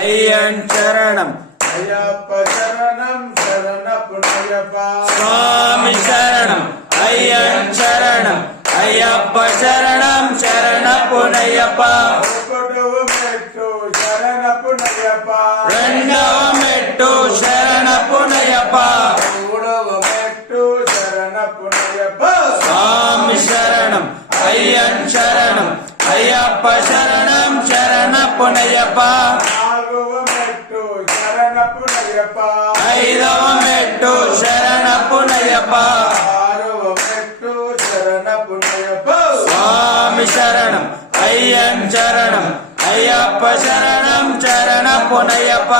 అయ్యన్ శరణం అయ్యప్ప శరణం శరణపునయ్యప్ప స్వామి శరణం అయ్యన్ శరణం అయ్యప్ప శరణం శరణపునయ్యప్ప ఒకటవ మెట్టు శరణపునయ్యప్ప రెండవ మెట్టు శరణపునయ్యప్ప మూడవ మెట్టు శరణపునయ్యప్ప స్వామి శరణం అయ్యన్ శరణం అయ్యప్ప శరణం శరణపునయ్యప్ప నాలుగవ మెట్టు శరణపునయ్యప్ప ఐదవ మెట్టు శరణపునయ్యప్ప ఆరవ మెట్టు శరణపునయ్యప్ప స్వామి శరణం అయ్యన్ శరణం అయ్యప్ప శరణం శరణపునయ్యప్ప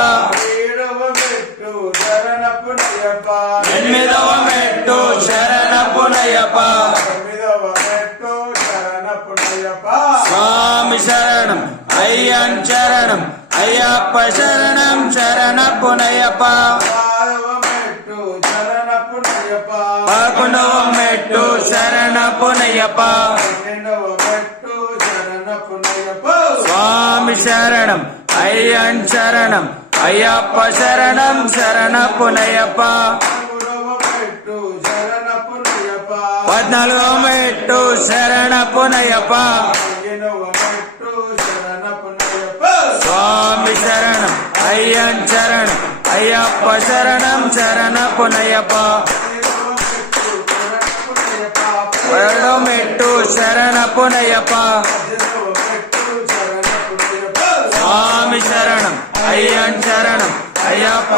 ఏడవ మెట్టు శరణపునయ్యప్ప ఎనిమిదవ మెట్టు శరణపునయ్యప్ప తొమ్మిదవ మెట్టు శరణపునయ్యప్ప స్వామి శరణం అయ్యన్ శరణం అయ్యప్ప శరణం శరణపునయ్యప్ప ఆరవ మెట్టు శరణపునయ్యప్ప 11వ మెట్టు శరణపునయ్యప్ప పన్నెండవ మెట్టు శరణపునయ్యప్ప స్వామి శరణం అయ్యన్ శరణం అయ్యప్ప శరణం శరణపునయ్యప్ప మూడవ మెట్టు శరణపునయ్యప్ప 14వ మెట్టు శరణపునయ్యప్ప పదిహేనవ మెట్టు శరణపునయ్యప్ప స్వామి శరణం అయ్యన్ శరణం అయ్యప్ప శరణం శరణపునయ్యప్ప పదిహేనవ మెట్టు శరణపునయ్యప్ప 2వ మెట్టు శరణపునయ్యప్ప పదిహేనవ మెట్టు శరణపునయ్యప్ప స్వామి శరణం అయ్యన్ శరణం అయ్యప్ప